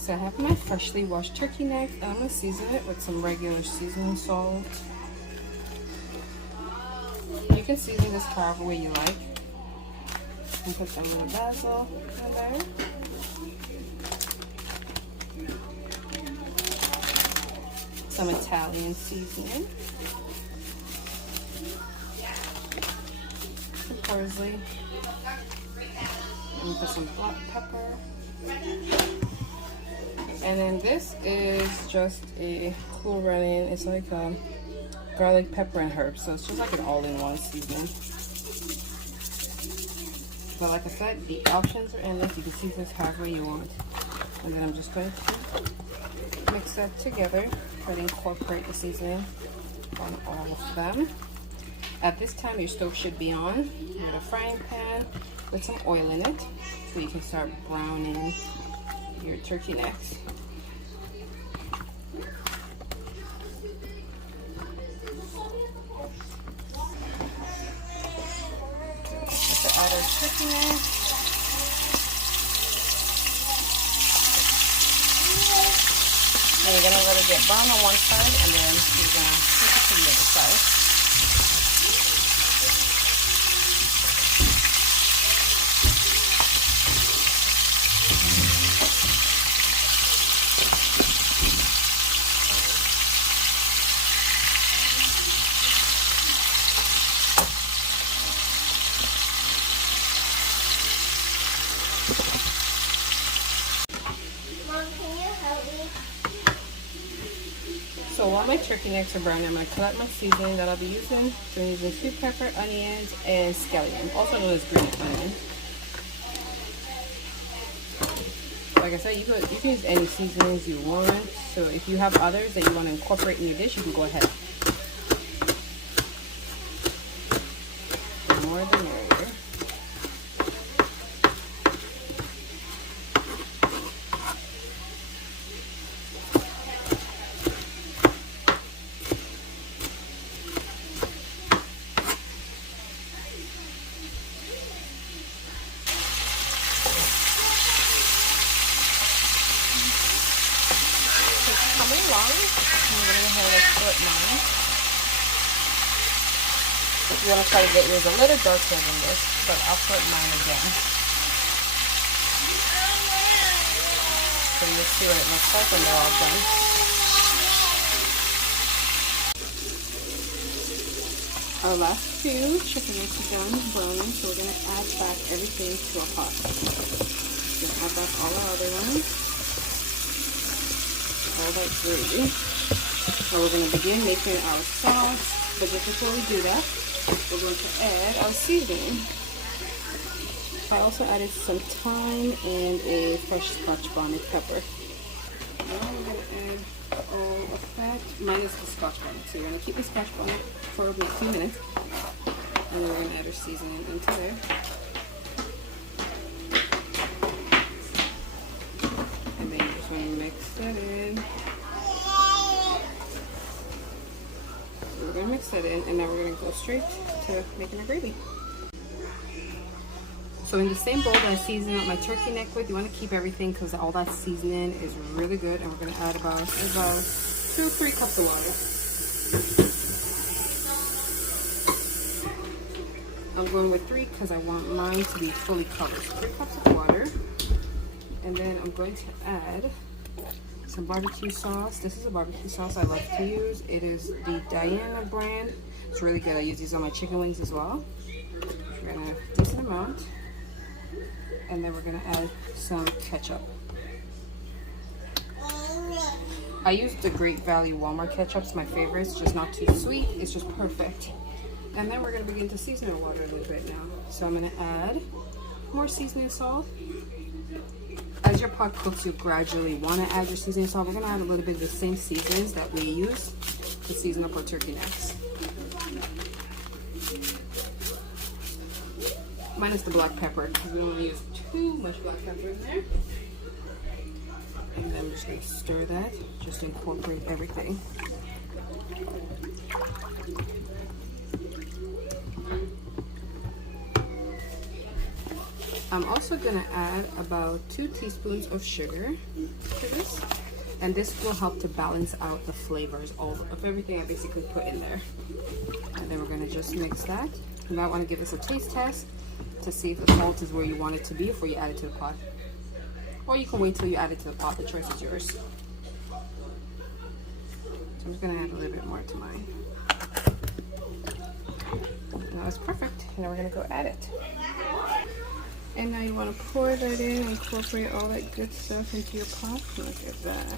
So I have my freshly washed turkey neck, and I'm going to season it with some regular seasoning salt. You can season this however way you like. And put some little basil in there. Some Italian seasoning. Some parsley. And put some black pepper. And then this is just a Cool Running. It's like garlic, pepper, and herbs. So it's just like an all-in-one seasoning. But like I said, the options are endless. You can season this however you want. And then I'm just going to mix that together. Try to incorporate the seasoning on all of them. At this time, your stove should be on with a frying pan with some oil in it, so you can start browning your turkey necks. Just add our turkey neck. And you're gonna let it get brown on one side, and then you're gonna flip it to the other side. So while my turkey necks are browning, I'm going to collect my seasoning that I'll be using. So I'm using sweet pepper, onions, and scallion, also known as green onion. Like I said, you can use any seasonings you want. So if you have others that you want to incorporate in your dish, you can go ahead. The more the merrier. Coming along, I'm going to go ahead and flip mine. You want to try to get yours a little darker than this, but I'll flip mine again. So you'll see what it looks like when they're all done. Our last two chicken necks are done browning, so we're going to add back everything to a pot. So add back all our other ones. All that gravy. Now we're going to begin making our sauce, but just before we do that, we're going to add our seasoning. I also added some thyme and a fresh Scotch bonnet pepper. Now we're going to add all of that, minus the Scotch bonnet. So you're going to keep the Scotch bonnet for about a few minutes, and then we're going to add our seasoning into there. And then you just want to mix that in. We're going to mix that in, and now we're going to go straight to making our gravy. So in the same bowl that I seasoned up my turkey neck with, you want to keep everything because all that seasoning is really good. And we're going to add about 2 or 3 cups of water. I'm going with 3 because I want mine to be fully covered. So 3 cups of water. And then I'm going to add some barbecue sauce. This is a barbecue sauce I love to use. It is the Diana brand. It's really good. I use these on my chicken wings as well. We're gonna add a decent amount, and then we're gonna add some ketchup. I use the Great Value Walmart ketchup. It's my favorite. It's just not too sweet. It's just perfect. And then we're gonna begin to season our water a little bit now. So I'm gonna add more seasoning salt. As your pot cooks, you gradually want to add your seasoning salt. We're going to add a little bit of the same seasonings that we use to season up our turkey necks. Minus the black pepper, because we don't want to use too much black pepper in there. And then I'm just going to stir that, just to incorporate everything. I'm also gonna add about 2 teaspoons of sugar to this, and this will help to balance out the flavors of everything I basically put in there. And then we're gonna just mix that. You might want to give this a taste test to see if the salt is where you want it to be before you add it to the pot. Or you can wait till you add it to the pot, the choice is yours. So I'm just gonna add a little bit more to mine. Now it's perfect. Now we're gonna go add it. And now you want to pour that in, incorporate all that good stuff into your pot. Look at that.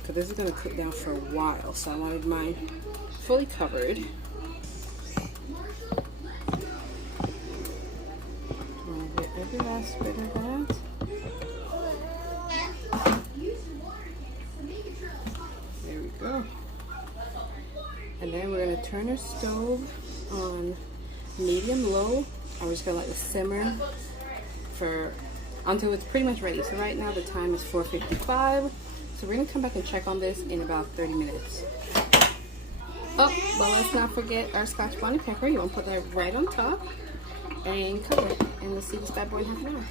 Because this is gonna cook down for a while, so I wanted mine fully covered. Every last bit of that. There we go. And then we're gonna turn our stove on medium low. I'm just gonna let it simmer until it's pretty much ready. So right now the time is 4:55. So we're gonna come back and check on this in about 30 minutes. Oh, but let's not forget our Scotch bonnet pepper. You want to put that right on top and cover it, and we'll see this bad boy in half an hour.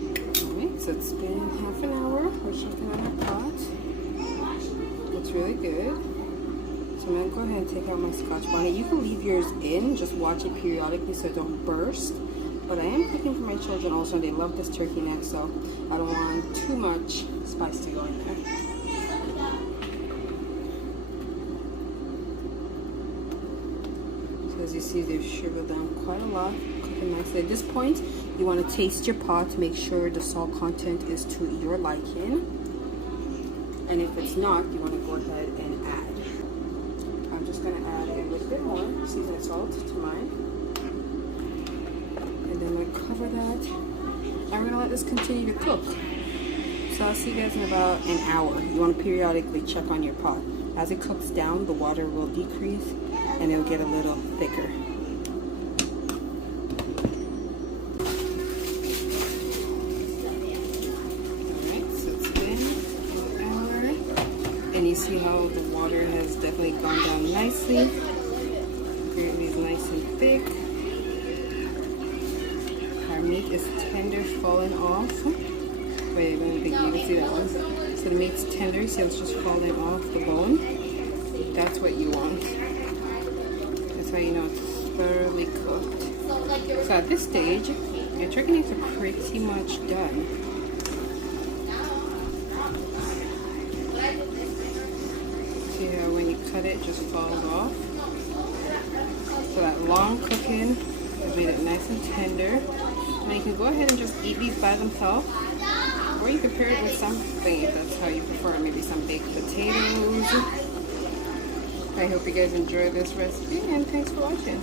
Alright, so it's been half an hour. We're checking on our pot. Looks really good. So I'm gonna go ahead and take out my Scotch bonnet. You can leave yours in, just watch it periodically so it don't burst. But I am cooking for my children also, and they love this turkey neck, so I don't want too much spice to go in there. As you see, they've shriveled down quite a lot, cooking nicely. At this point, you want to taste your pot to make sure the salt content is to your liking. And if it's not, you want to go ahead and add. I'm just going to add a little bit more seasoned salt to mine. And then we're going to cover that. And we're going to let this continue to cook. So I'll see you guys in about an hour. You want to periodically check on your pot. As it cooks down, the water will decrease and it'll get a little thicker. Alright, so it's been an hour. And you see how the water has definitely gone down nicely. Gravy is nice and thick. Our meat is tender, falling off. Wait, I don't think you can see that one. So the meat's tender, so it's just falling off the bone. That's what you want. That's how you know it's thoroughly cooked. So at this stage, your turkey necks are pretty much done. See how when you cut it, it just falls off. So that long cooking has made it nice and tender. Now you can go ahead and just eat these by themselves. Or you can pair it with something if that's how you prefer, maybe some baked potatoes. I hope you guys enjoy this recipe, and thanks for watching.